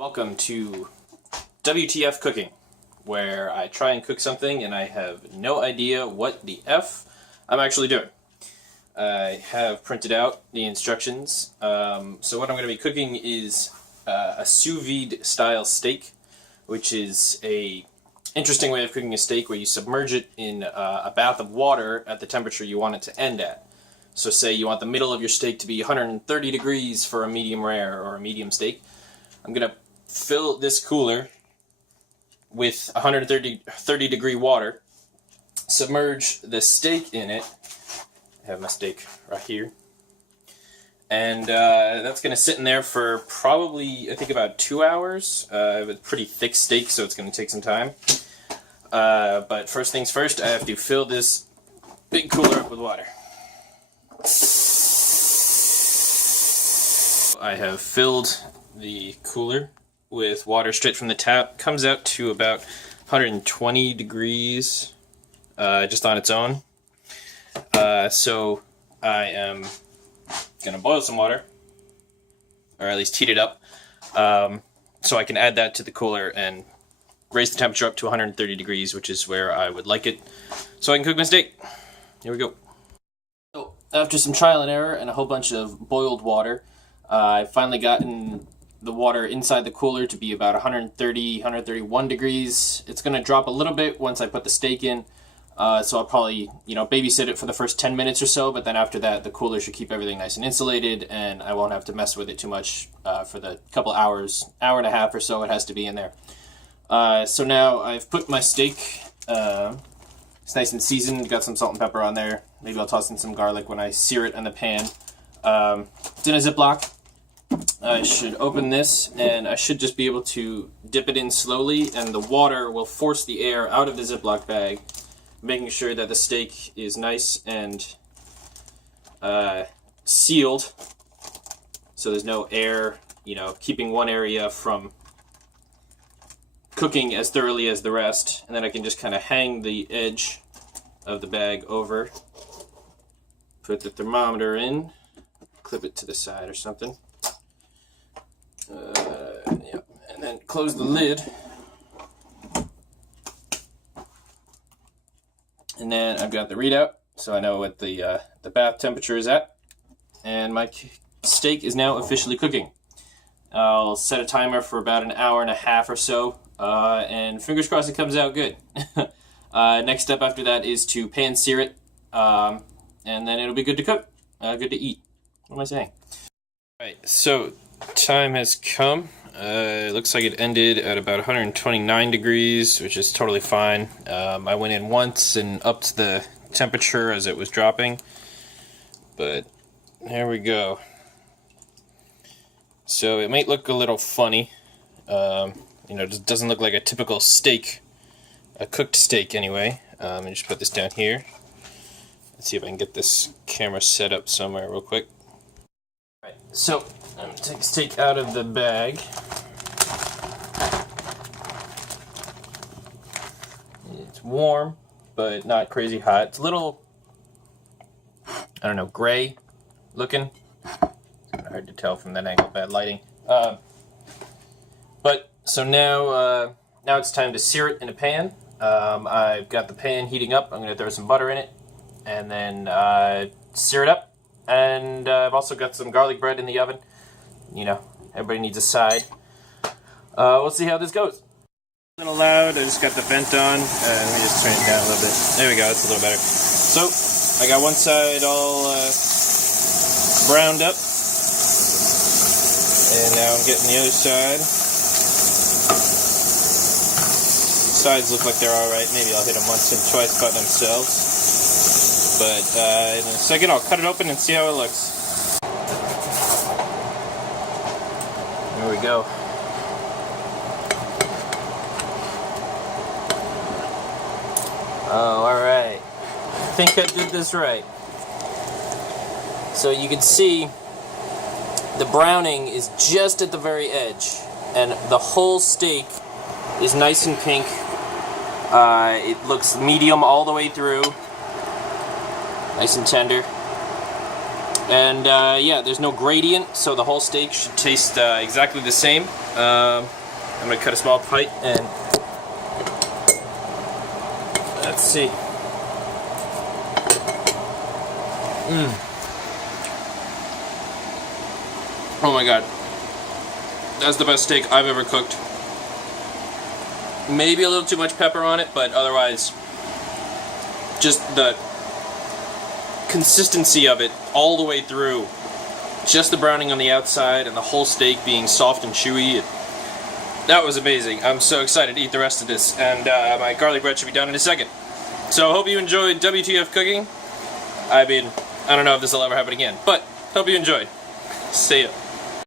Welcome to WTF Cooking, where I try and cook something and I have no idea what the F I'm actually doing. I have printed out the instructions. So what I'm going to be cooking is a sous vide style steak, which is a interesting way of cooking a steak where you submerge it in a bath of water at the temperature you want it to end at. So say you want the middle of your steak to be 130 degrees for a medium rare or a medium steak. I'm going to fill this cooler with 130 degree water, submerge the steak in it. I have my steak right here. And that's going to sit in there for probably, I think, about 2 hours. I have a pretty thick steak, so it's going to take some time. But first things first, I have to fill this big cooler up with water. I have filled the cooler with water straight from the tap. Comes out to about 120 degrees just on its own. So I am going to boil some water, or at least heat it up, so I can add that to the cooler and raise the temperature up to 130 degrees, which is where I would like it, so I can cook my steak. Here we go. So after some trial and error and a whole bunch of boiled water, I've finally gotten the water inside the cooler to be about 131 degrees. It's going to drop a little bit once I put the steak in, so I'll probably, babysit it for the first 10 minutes or so, but then after that, the cooler should keep everything nice and insulated, and I won't have to mess with it too much for the couple hours, hour and a half or so it has to be in there. So now I've put my steak, it's nice and seasoned, got some salt and pepper on there. Maybe I'll toss in some garlic when I sear it in the pan. It's in a Ziploc. I should open this, and I should just be able to dip it in slowly, and the water will force the air out of the Ziploc bag, making sure that the steak is nice and sealed, so there's no air, keeping one area from cooking as thoroughly as the rest. And then I can just kind of hang the edge of the bag over, put the thermometer in, clip it to the side or something. And then close the lid. And then I've got the readout, so I know what the bath temperature is at. And my steak is now officially cooking. I'll set a timer for about an hour and a half or so, and fingers crossed it comes out good. Next step after that is to pan sear it, and then it'll be good to cook, good to eat. What am I saying? Alright, so time has come. It looks like it ended at about 129 degrees, which is totally fine. I went in once and upped the temperature as it was dropping, but there we go. So it might look a little funny. It just doesn't look like a typical steak, a cooked steak anyway. Let me just put this down here. Let's see if I can get this camera set up somewhere real quick. Alright, so I'm going to take the steak out of the bag. It's warm, but not crazy hot. It's a little, I don't know, gray looking. It's hard to tell from that angle, bad lighting. So now it's time to sear it in a pan. I've got the pan heating up. I'm going to throw some butter in it and then sear it up. And I've also got some garlic bread in the oven. Everybody needs a side. We'll see how this goes. A little loud. I just got the vent on. Let me just turn it down a little bit. There we go. That's a little better. So I got one side all browned up, and now I'm getting the other side. Sides look like they're all right. Maybe I'll hit them once and twice by themselves. But in a second, I'll cut it open and see how it looks. There we go. Oh, alright. I think I did this right. So you can see the browning is just at the very edge, and the whole steak is nice and pink. It looks medium all the way through. Nice and tender. And yeah, there's no gradient, so the whole steak should taste exactly the same. I'm going to cut a small bite and let's see. Oh my god. That's the best steak I've ever cooked. Maybe a little too much pepper on it, but otherwise, just the consistency of it all the way through. Just the browning on the outside and the whole steak being soft and chewy. That was amazing. I'm so excited to eat the rest of this, and my garlic bread should be done in a second. So I hope you enjoyed WTF Cooking. I mean, I don't know if this will ever happen again, but hope you enjoyed. See ya.